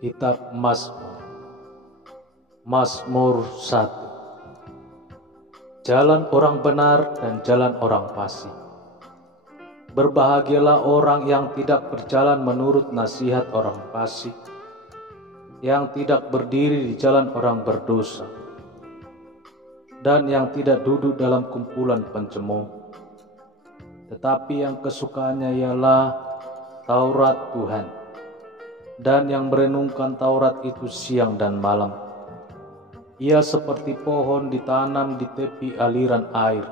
Kitab Mazmur. Mazmur 1. Jalan orang benar dan jalan orang fasik. Berbahagialah orang yang tidak berjalan menurut nasihat orang fasik, yang tidak berdiri di jalan orang berdosa, dan yang tidak duduk dalam kumpulan pencemooh. Tetapi yang kesukaannya ialah Taurat Tuhan, dan yang merenungkan Taurat itu siang dan malam. Ia seperti pohon ditanam di tepi aliran air,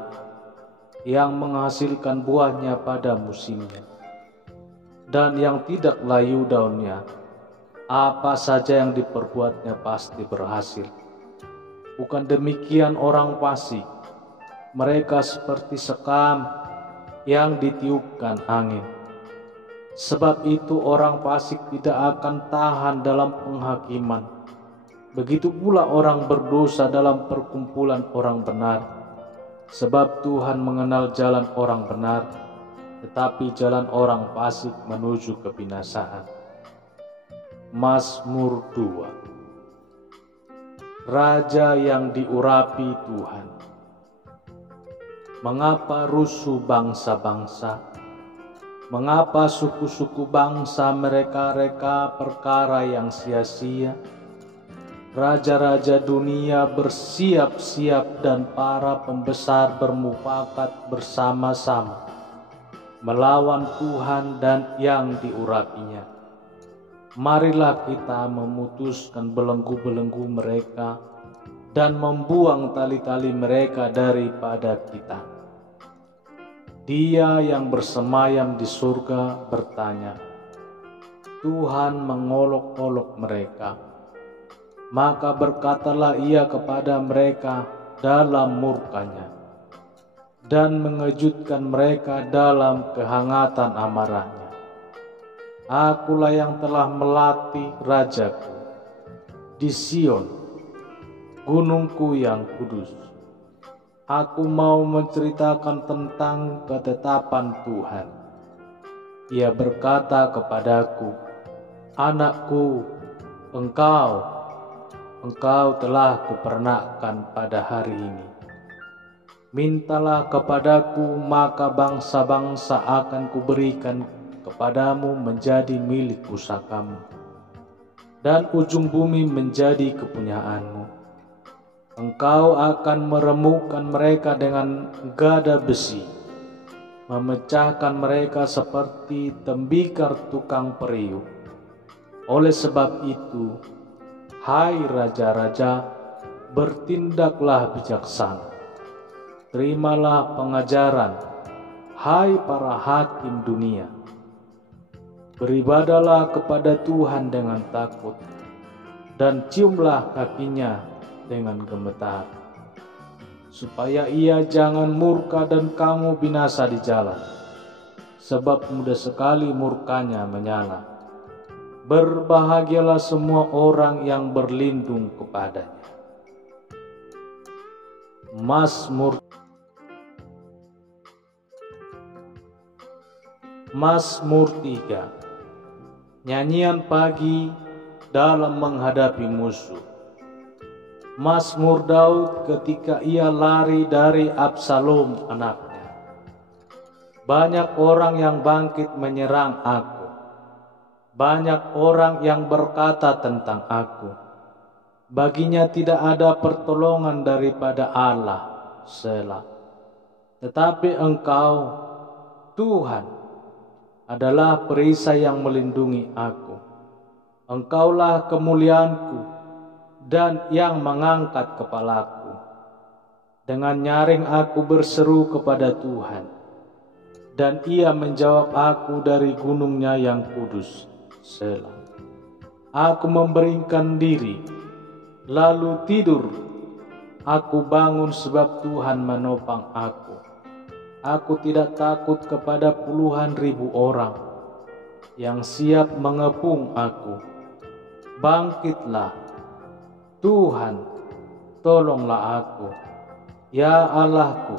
yang menghasilkan buahnya pada musimnya, dan yang tidak layu daunnya. Apa saja yang diperbuatnya pasti berhasil. Bukan demikian orang fasik, mereka seperti sekam yang ditiupkan angin. Sebab itu orang fasik tidak akan tahan dalam penghakiman. Begitu pula orang berdosa dalam perkumpulan orang benar. Sebab Tuhan mengenal jalan orang benar, tetapi jalan orang fasik menuju kebinasaan. Mazmur 2. Raja yang diurapi Tuhan. Mengapa rusuh bangsa-bangsa? Mengapa suku-suku bangsa mereka-reka perkara yang sia-sia? Raja-raja dunia bersiap-siap dan para pembesar bermufakat bersama-sama melawan Tuhan dan yang diurapinya. Marilah kita memutuskan belenggu-belenggu mereka dan membuang tali-tali mereka daripada kita. Dia yang bersemayam di surga bertanya, Tuhan mengolok-olok mereka. Maka berkatalah ia kepada mereka dalam murkanya, dan mengejutkan mereka dalam kehangatan amarahnya. Akulah yang telah melatih rajaku di Sion, gunungku yang kudus. Aku mau menceritakan tentang ketetapan Tuhan. Ia berkata kepadaku, anakku, engkau telah kupernakkan pada hari ini. Mintalah kepadaku, maka bangsa-bangsa akan kuberikan kepadamu menjadi milik pusakamu, dan ujung bumi menjadi kepunyaanmu. Engkau akan meremukkan mereka dengan gada besi, memecahkan mereka seperti tembikar tukang periuk. Oleh sebab itu, hai raja-raja, bertindaklah bijaksana. Terimalah pengajaran, hai para hakim dunia. Beribadalah kepada Tuhan dengan takut, dan ciumlah kakinya dengan gemetar, supaya ia jangan murka dan kamu binasa di jalan, sebab mudah sekali murkanya menyala. Berbahagialah semua orang yang berlindung kepadanya. Mazmur 3. Nyanyian pagi dalam menghadapi musuh. Mazmur Daud ketika ia lari dari Absalom anaknya. Banyak orang yang bangkit menyerang aku. Banyak orang yang berkata tentang aku, baginya tidak ada pertolongan daripada Allah, Selah. Tetapi Engkau, Tuhan, adalah perisai yang melindungi aku. Engkaulah kemuliaanku dan yang mengangkat kepalaku. Dengan nyaring aku berseru kepada Tuhan, dan ia menjawab aku dari gunungnya yang kudus, Selah. Aku memberingkan diri, lalu tidur. Aku bangun sebab Tuhan menopang aku. Aku tidak takut kepada puluhan ribu orang yang siap mengepung aku. Bangkitlah, Tuhan, tolonglah aku, ya Allahku.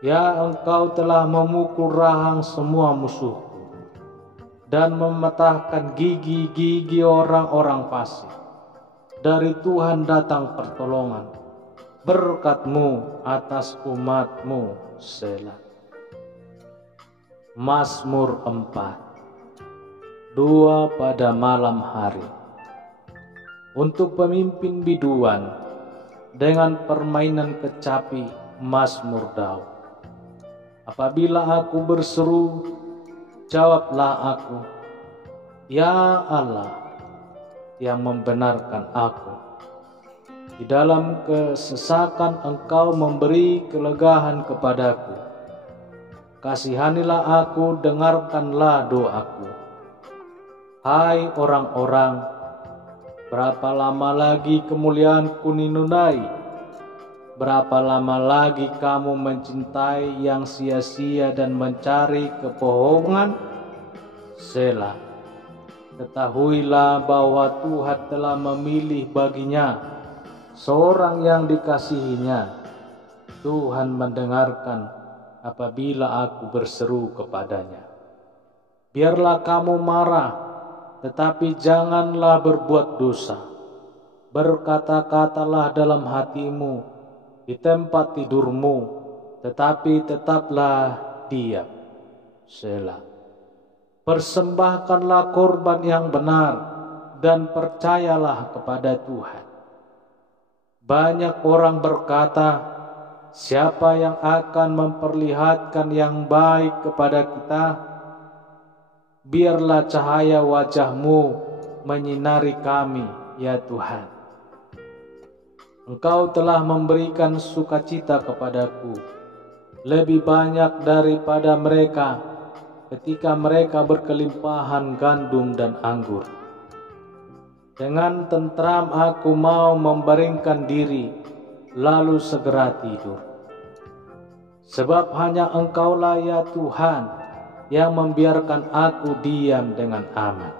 Ya Engkau telah memukul rahang semua musuhku. dan mematahkan gigi-gigi orang-orang fasik. Dari Tuhan datang pertolongan, berkat-Mu atas umat-Mu. Selah. Mazmur 4. Doa pada malam hari. Untuk pemimpin biduan dengan permainan kecapi, Mazmur Daud. Apabila aku berseru, jawablah aku, ya Allah yang membenarkan aku. Di dalam kesesakan Engkau memberi kelegaan kepadaku. Kasihanilah aku, dengarkanlah doaku. Hai orang-orang, berapa lama lagi kemuliaanku ninunai? Berapa lama lagi kamu mencintai yang sia-sia dan mencari kebohongan? Selah. Ketahuilah bahwa Tuhan telah memilih baginya seorang yang dikasihinya. Tuhan mendengarkan apabila aku berseru kepadanya. Biarlah kamu marah, tetapi janganlah berbuat dosa. Berkata-katalah dalam hatimu di tempat tidurmu, tetapi tetaplah diam. Selah. Persembahkanlah korban yang benar dan percayalah kepada Tuhan. Banyak orang berkata, siapa yang akan memperlihatkan yang baik kepada kita? Biarlah cahaya wajah-Mu menyinari kami, ya Tuhan. Engkau telah memberikan sukacita kepadaku, lebih banyak daripada mereka ketika mereka berkelimpahan gandum dan anggur. Dengan tentram aku mau membaringkan diri, lalu segera tidur. Sebab hanya Engkaulah ya Tuhan yang membiarkan aku diam dengan aman.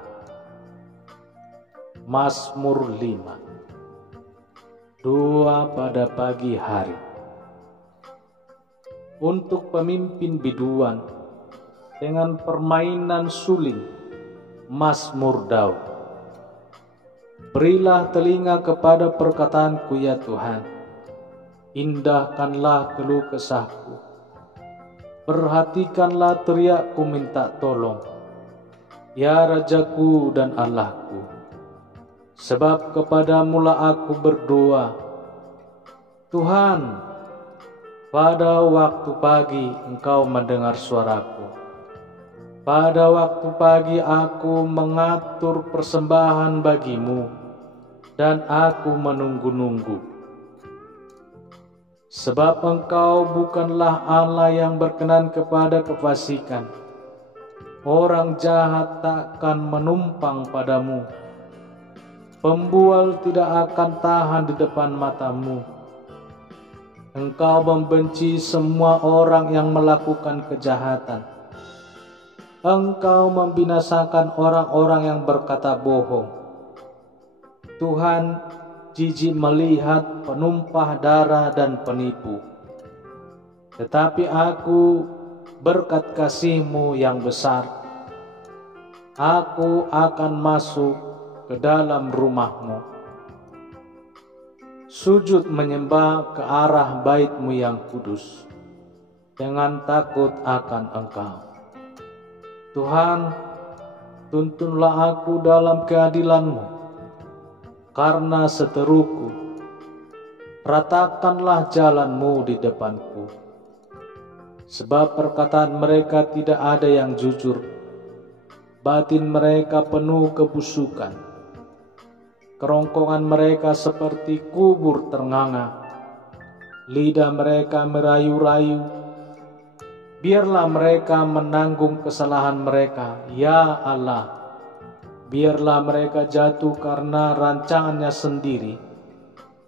Mazmur 5. Doa pada pagi hari. Untuk pemimpin biduan dengan permainan suling, Mazmur Daud. Berilah telinga kepada perkataanku ya Tuhan, indahkanlah keluh kesahku. Perhatikanlah teriakku minta tolong, ya Rajaku dan Allahku. Sebab kepadamu-lah aku berdoa. Tuhan, pada waktu pagi Engkau mendengar suaraku. Pada waktu pagi aku mengatur persembahan bagimu, dan aku menunggu-nunggu. Sebab Engkau bukanlah Allah yang berkenan kepada kefasikan. Orang jahat takkan menumpang padamu. Pembual tidak akan tahan di depan matamu. Engkau membenci semua orang yang melakukan kejahatan. Engkau membinasakan orang-orang yang berkata bohong. Tuhan jijik melihat penumpah darah dan penipu. Tetapi aku berkat kasih-Mu yang besar, aku akan masuk ke dalam rumah-Mu. Sujud menyembah ke arah bait-Mu yang kudus, dengan takut akan Engkau. Tuhan, tuntunlah aku dalam keadilan-Mu, karena seteruku. Ratakanlah jalan-Mu di depanku. Sebab perkataan mereka tidak ada yang jujur, batin mereka penuh kebusukan. Kerongkongan mereka seperti kubur ternganga, lidah mereka merayu-rayu. Biarlah mereka menanggung kesalahan mereka, ya Allah. Biarlah mereka jatuh karena rancangannya sendiri.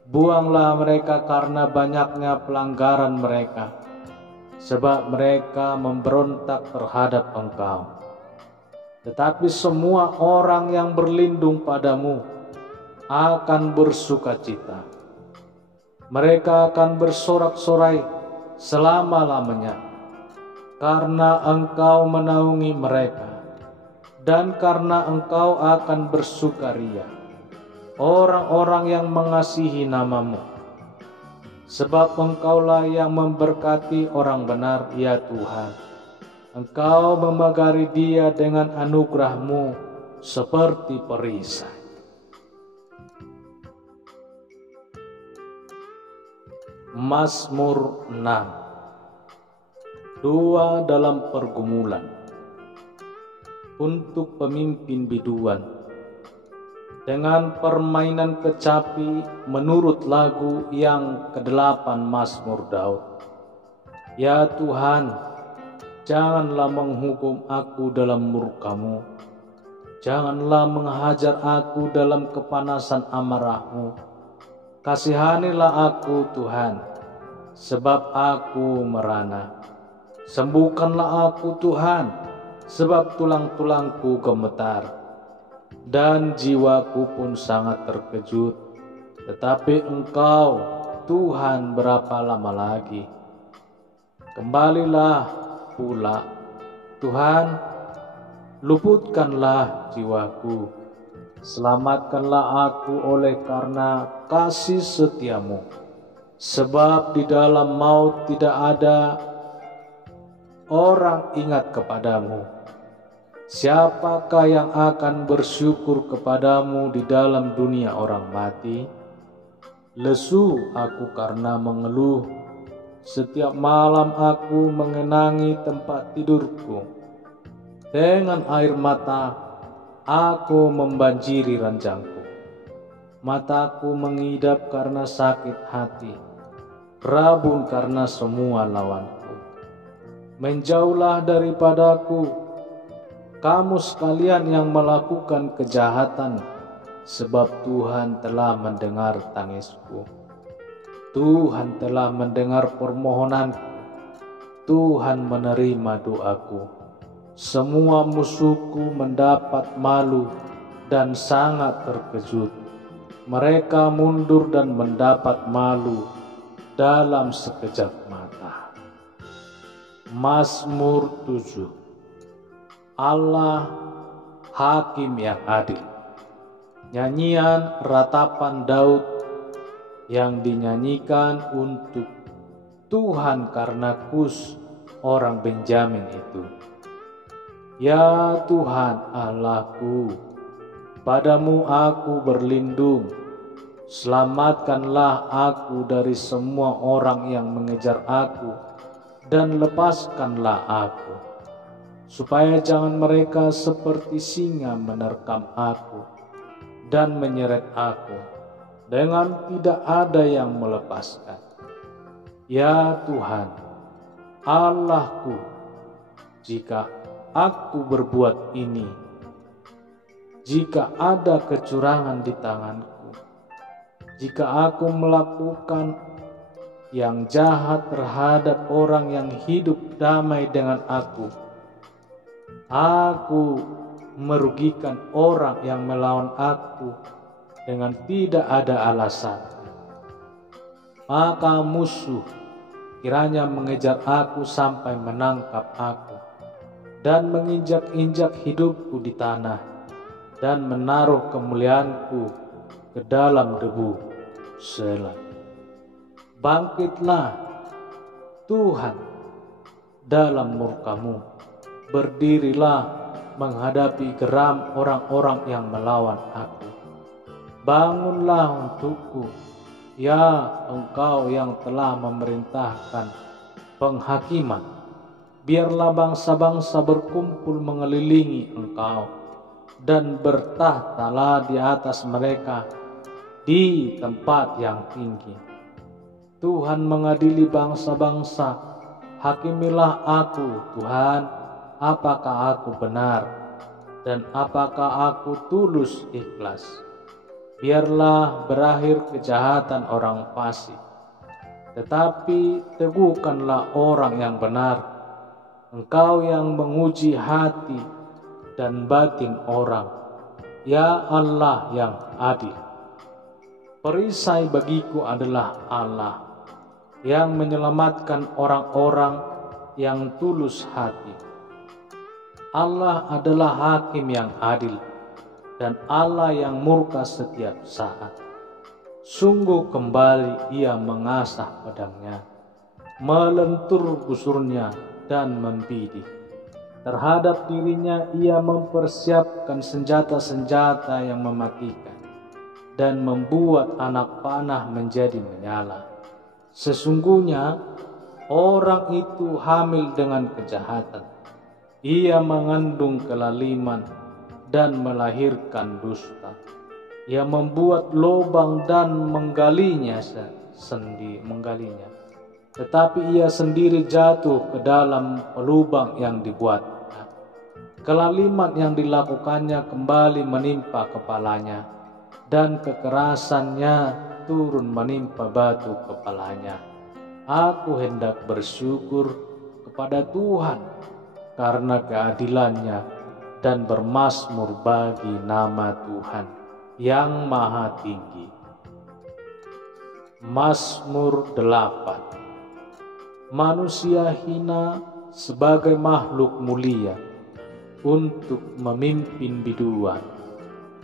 Buanglah mereka karena banyaknya pelanggaran mereka, sebab mereka memberontak terhadap Engkau. Tetapi semua orang yang berlindung padamu akan bersukacita. Mereka akan bersorak-sorai selama-lamanya, karena Engkau menaungi mereka. dan karena Engkau akan bersukaria orang-orang yang mengasihi nama-Mu. Sebab Engkaulah yang memberkati orang benar, ya Tuhan. Engkau memagari dia dengan anugerah-Mu seperti perisai. Mazmur 6. Doa dalam pergumulan. Untuk pemimpin biduan, dengan permainan kecapi menurut lagu yang ke-8 Mazmur Daud. Ya Tuhan, janganlah menghukum aku dalam murka-Mu, janganlah menghajar aku dalam kepanasan amarah-Mu. Kasihanilah aku Tuhan, sebab aku merana. Sembuhkanlah aku Tuhan, sebab tulang-tulangku gemetar, dan jiwaku pun sangat terkejut. Tetapi Engkau, Tuhan, berapa lama lagi? Kembalilah pula, Tuhan, luputkanlah jiwaku. Selamatkanlah aku oleh karena kasih setia-Mu. Sebab di dalam maut tidak ada orang ingat kepadamu. Siapakah yang akan bersyukur kepadamu di dalam dunia orang mati? Lesu aku karena mengeluh, setiap malam aku mengenangi tempat tidurku. Dengan air mata aku membanjiri ranjangku. Mataku mengidap karena sakit hati, rabun karena semua lawanku. Menjauhlah daripadaku kamu sekalian yang melakukan kejahatan, sebab Tuhan telah mendengar tangisku. Tuhan telah mendengar permohonanku. Tuhan menerima doaku. Semua musuhku mendapat malu dan sangat terkejut. Mereka mundur dan mendapat malu dalam sekejap mata. Mazmur 7. Allah hakim yang adil. Nyanyian ratapan Daud yang dinyanyikan untuk Tuhan karena Kus orang Benjamin itu. Ya Tuhan Allahku, padamu aku berlindung. Selamatkanlah aku dari semua orang yang mengejar aku, dan lepaskanlah aku, supaya jangan mereka seperti singa menerkam aku dan menyeret aku dengan tidak ada yang melepaskan. Ya Tuhan, Allahku, jika aku berbuat ini, jika ada kecurangan di tanganku, jika aku melakukan yang jahat terhadap orang yang hidup damai dengan aku merugikan orang yang melawan aku dengan tidak ada alasan, maka musuh kiranya mengejar aku sampai menangkap aku dan menginjak-injak hidupku di tanah dan menaruh kemuliaanku ke dalam debu. Selah. Bangkitlah Tuhan dalam murka-Mu, berdirilah menghadapi geram orang-orang yang melawan aku. Bangunlah untukku, ya Engkau yang telah memerintahkan penghakiman. Biarlah bangsa-bangsa berkumpul mengelilingi Engkau, dan bertahtalah di atas mereka di tempat yang tinggi. Tuhan mengadili bangsa-bangsa, hakimilah aku Tuhan, apakah aku benar dan apakah aku tulus ikhlas. Biarlah berakhir kejahatan orang fasik, tetapi teguhkanlah orang yang benar. Engkau yang menguji hati dan batin orang, ya Allah yang adil. Perisai bagiku adalah Allah yang menyelamatkan orang-orang yang tulus hati. Allah adalah hakim yang adil dan Allah yang murka setiap saat. Sungguh kembali ia mengasah pedangnya, melentur busurnya dan membidik. Terhadap dirinya ia mempersiapkan senjata-senjata yang mematikan dan membuat anak panah menjadi menyala. Sesungguhnya orang itu hamil dengan kejahatan. Ia mengandung kelaliman dan melahirkan dusta. Ia membuat lubang dan menggalinya. Tetapi ia sendiri jatuh ke dalam lubang yang dibuatnya. Kelaliman yang dilakukannya kembali menimpa kepalanya, dan kekerasannya turun menimpa batu kepalanya. Aku hendak bersyukur kepada Tuhan karena keadilannya dan bermazmur bagi nama Tuhan yang maha tinggi. Mazmur 8. Manusia hina sebagai makhluk mulia untuk memimpin biduan,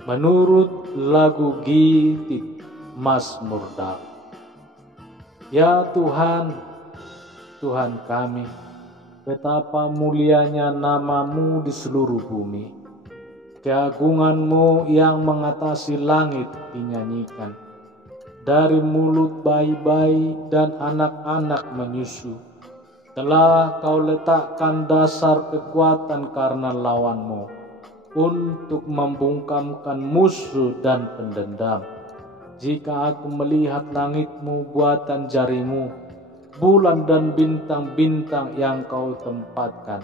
menurut lagu Gitit Mazmur Daud. Ya Tuhan, Tuhan kami, betapa mulianya nama-Mu di seluruh bumi. Keagungan-Mu yang mengatasi langit dinyanyikan. Dari mulut bayi-bayi dan anak-anak menyusu, telah Kau letakkan dasar kekuatan karena lawan-Mu, untuk membungkamkan musuh dan pendendam. Jika aku melihat langit-Mu buatan jari-Mu, bulan dan bintang-bintang yang Kau tempatkan,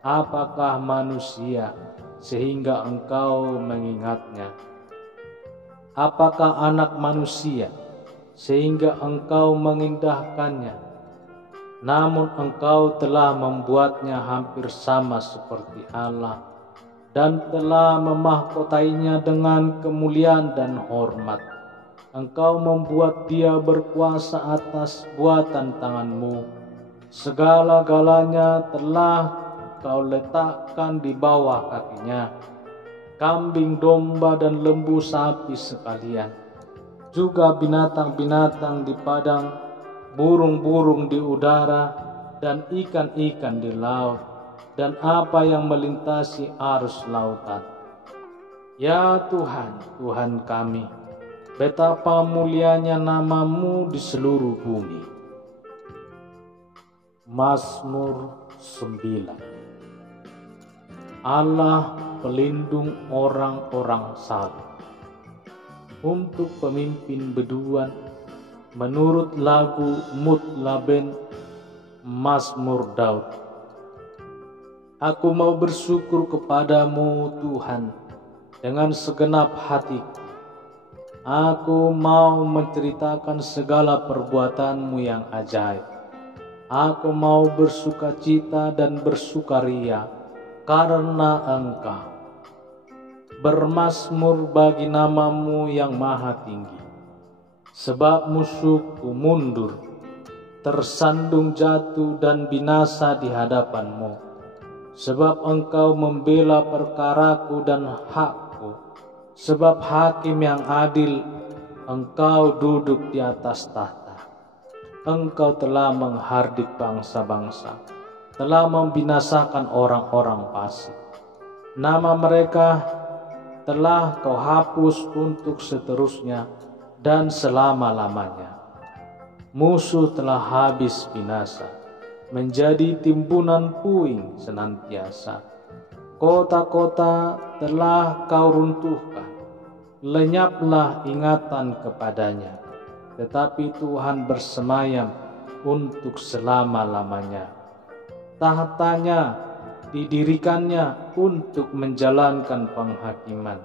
apakah manusia sehingga Engkau mengingatnya? Apakah anak manusia sehingga Engkau mengindahkannya? Namun Engkau telah membuatnya hampir sama seperti Allah, dan telah memahkotainya dengan kemuliaan dan hormat. Engkau membuat dia berkuasa atas buatan tangan-Mu. Segala-galanya telah Kau letakkan di bawah kakinya. Kambing, domba, dan lembu sapi sekalian, juga binatang-binatang di padang, burung-burung di udara, dan ikan-ikan di laut, dan apa yang melintasi arus lautan. Ya Tuhan, Tuhan kami, betapa mulianya nama-Mu di seluruh bumi. Mazmur 9. Allah pelindung orang-orang saleh. Untuk pemimpin beduan, menurut lagu Mutlaben Mazmur Daud. Aku mau bersyukur kepadamu Tuhan dengan segenap hatiku. Aku mau menceritakan segala perbuatan-Mu yang ajaib. Aku mau bersukacita dan bersukaria karena Engkau. Bermazmur bagi nama-Mu yang maha tinggi. Sebab musuhku mundur, tersandung jatuh dan binasa di hadapan-Mu. Sebab Engkau membela perkaraku dan hakku. Sebab hakim yang adil, Engkau duduk di atas tahta. Engkau telah menghardik bangsa-bangsa, telah membinasakan orang-orang fasik. Nama mereka telah Kau hapus untuk seterusnya dan selama-lamanya. Musuh telah habis binasa, menjadi timbunan puing senantiasa. Kota-kota telah Kau runtuhkan, lenyaplah ingatan kepadanya. Tetapi Tuhan bersemayam untuk selama-lamanya. Tahtanya didirikannya untuk menjalankan penghakiman.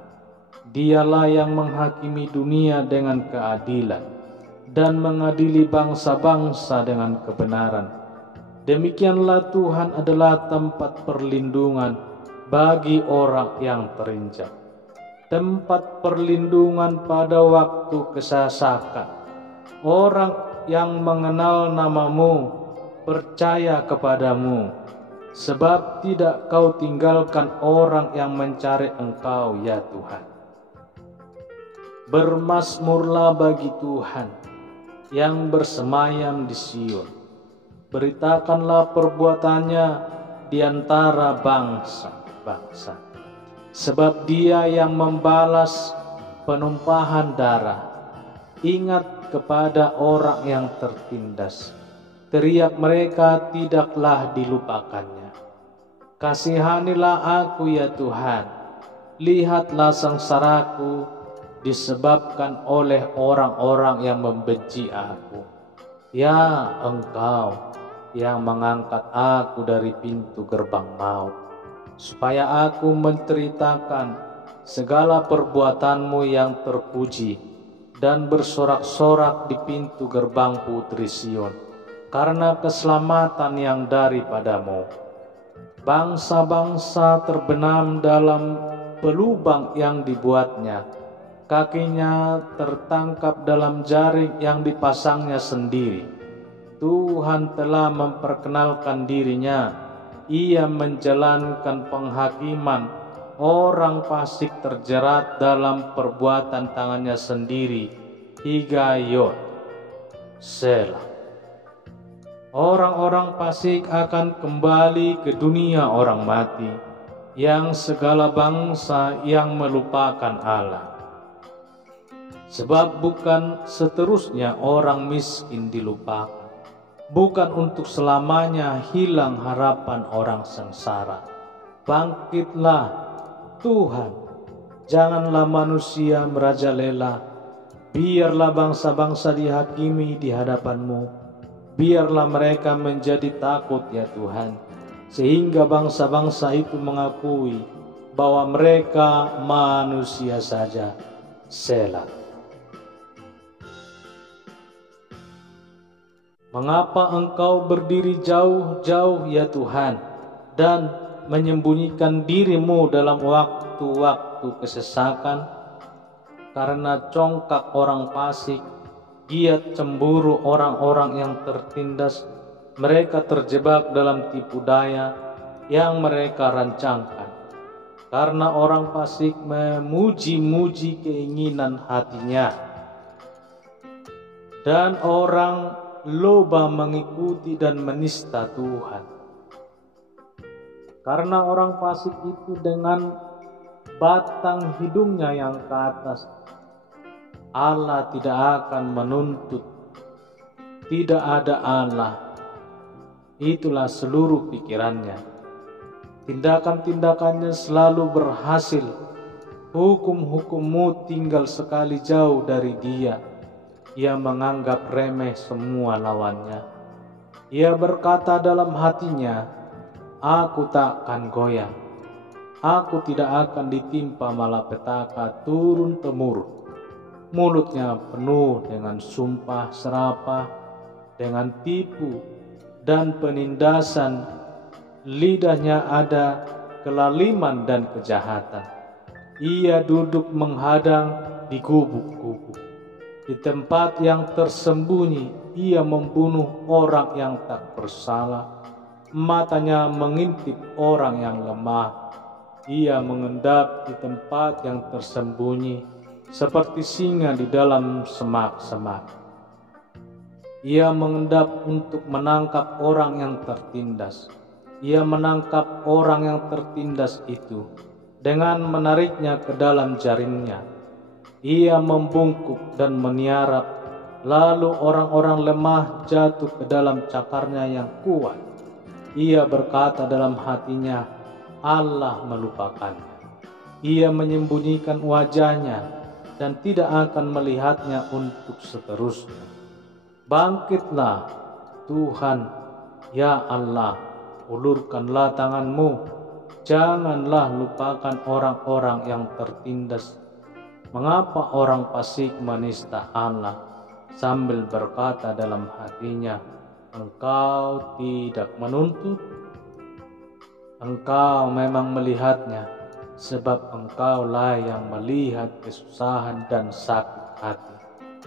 Dialah yang menghakimi dunia dengan keadilan dan mengadili bangsa-bangsa dengan kebenaran. Demikianlah Tuhan adalah tempat perlindungan bagi orang yang terinjak, tempat perlindungan pada waktu kesesakan. Orang yang mengenal nama-Mu percaya kepadamu, sebab tidak Kau tinggalkan orang yang mencari Engkau, ya Tuhan. Bermazmurlah bagi Tuhan yang bersemayam di Sion. Beritakanlah perbuatannya di antara bangsa-bangsa. Sebab Dia yang membalas penumpahan darah. Ingat kepada orang yang tertindas. Teriak mereka tidaklah dilupakannya. Kasihanilah aku, ya Tuhan. Lihatlah sengsaraku disebabkan oleh orang-orang yang membenci aku. Ya Engkau yang mengangkat aku dari pintu gerbang maut, supaya aku menceritakan segala perbuatanmu yang terpuji dan bersorak-sorak di pintu gerbang Putri Sion, karena keselamatan yang daripadamu. Bangsa-bangsa terbenam dalam pelubang yang dibuatnya, kakinya tertangkap dalam jaring yang dipasangnya sendiri. Tuhan telah memperkenalkan dirinya. Ia menjalankan penghakiman. Orang fasik terjerat dalam perbuatan tangannya sendiri. Higayot. Selah. Orang-orang fasik akan kembali ke dunia orang mati, yang segala bangsa yang melupakan Allah. Sebab bukan seterusnya orang miskin dilupakan. Bukan untuk selamanya hilang harapan orang sengsara. Bangkitlah Tuhan, janganlah manusia merajalela. Biarlah bangsa-bangsa dihakimi di hadapan-Mu. Biarlah mereka menjadi takut, ya Tuhan, sehingga bangsa-bangsa itu mengakui bahwa mereka manusia saja. Selah. Mengapa Engkau berdiri jauh-jauh, ya Tuhan, dan menyembunyikan diri-Mu dalam waktu-waktu kesesakan? Karena congkak orang fasik, giat cemburu orang-orang yang tertindas, mereka terjebak dalam tipu daya yang mereka rancangkan. Karena orang fasik memuji-muji keinginan hatinya, dan orang loba mengikuti dan menista Tuhan. Karena orang fasik itu dengan batang hidungnya yang ke atas, Allah tidak akan menuntut. Tidak ada Allah. Itulah seluruh pikirannya. Tindakan-tindakannya selalu berhasil. Hukum-hukum-Mu tinggal sekali jauh dari dia. Ia menganggap remeh semua lawannya. Ia berkata dalam hatinya, aku takkan goyah. Aku tidak akan ditimpa malapetaka turun-temurun. Mulutnya penuh dengan sumpah serapah, dengan tipu dan penindasan. Lidahnya ada kelaliman dan kejahatan. Ia duduk menghadang di gubuk-gubuk. Di tempat yang tersembunyi, ia membunuh orang yang tak bersalah. Matanya mengintip orang yang lemah. Ia mengendap di tempat yang tersembunyi, seperti singa di dalam semak-semak. Ia mengendap untuk menangkap orang yang tertindas. Ia menangkap orang yang tertindas itu dengan menariknya ke dalam jaringnya. Ia membungkuk dan meniarap, lalu orang-orang lemah jatuh ke dalam cakarnya yang kuat. Ia berkata dalam hatinya, Allah melupakannya. Ia menyembunyikan wajahnya dan tidak akan melihatnya untuk seterusnya. Bangkitlah Tuhan, ya Allah, ulurkanlah tangan-Mu. Janganlah lupakan orang-orang yang tertindas. Mengapa orang fasik menista Allah sambil berkata dalam hatinya, Engkau tidak menuntut? Engkau memang melihatnya, sebab Engkaulah yang melihat kesusahan dan sakit hati,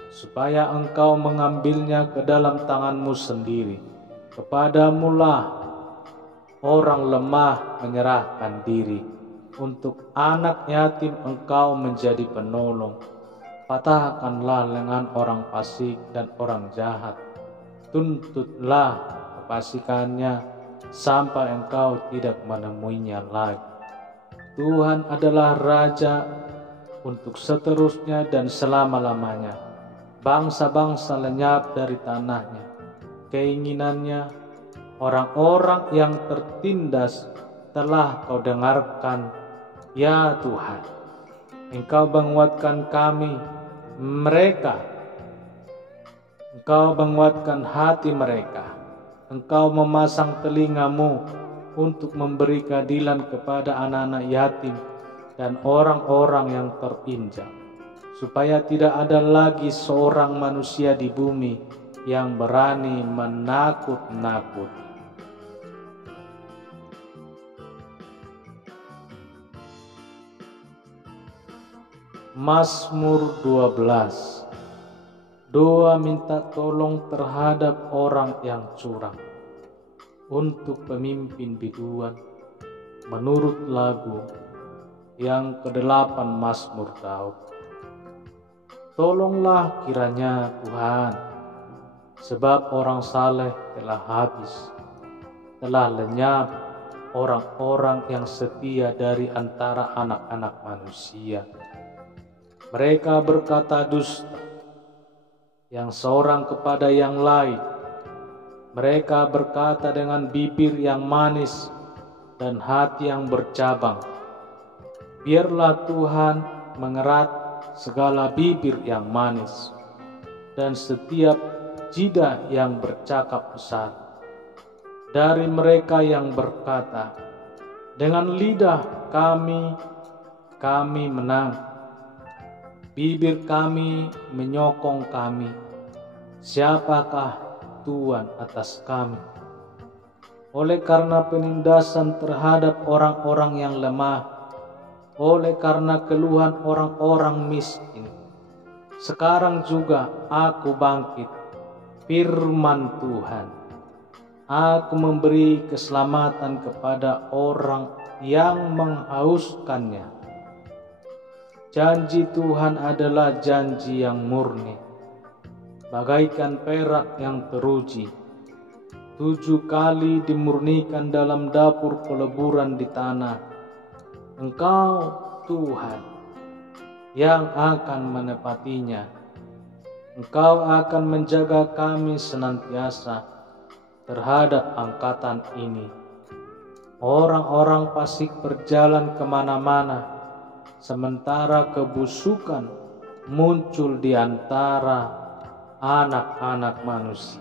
supaya Engkau mengambilnya ke dalam tangan-Mu sendiri. Kepadamu-lah orang lemah menyerahkan diri. Untuk anak yatim Engkau menjadi penolong. Patahkanlah lengan orang fasik dan orang jahat. Tuntutlah kefasikannya sampai Engkau tidak menemuinya lagi. Tuhan adalah Raja untuk seterusnya dan selama-lamanya. Bangsa-bangsa lenyap dari tanahnya. Keinginannya, orang-orang yang tertindas telah Kau dengarkan, ya Tuhan. Engkau menguatkan kami, Engkau menguatkan hati mereka. Engkau memasang telingamu untuk memberi keadilan kepada anak-anak yatim dan orang-orang yang terinjak, supaya tidak ada lagi seorang manusia di bumi yang berani menakut-nakuti. Mazmur 12. Doa minta tolong terhadap orang yang curang. Untuk pemimpin biduan, menurut lagu yang ke-8 Mazmur Daud. Tolonglah kiranya Tuhan, sebab orang saleh telah habis, telah lenyap orang-orang yang setia dari antara anak-anak manusia. Mereka berkata dusta, yang seorang kepada yang lain. Mereka berkata dengan bibir yang manis dan hati yang bercabang. Biarlah Tuhan mengerat segala bibir yang manis dan setiap jidah yang bercakap besar. Dari mereka yang berkata, dengan lidah kami menang, bibir kami menyokong kami. Siapakah Tuhan atas kami? Oleh karena penindasan terhadap orang-orang yang lemah, oleh karena keluhan orang-orang miskin, sekarang juga aku bangkit, firman Tuhan. Aku memberi keselamatan kepada orang yang menghauskannya. Janji Tuhan adalah janji yang murni, bagaikan perak yang teruji. 7 kali dimurnikan dalam dapur peleburan di tanah. Engkau Tuhan yang akan menepatinya. Engkau akan menjaga kami senantiasa terhadap angkatan ini. Orang-orang fasik berjalan kemana-mana, sementara kebusukan muncul di antara anak-anak manusia.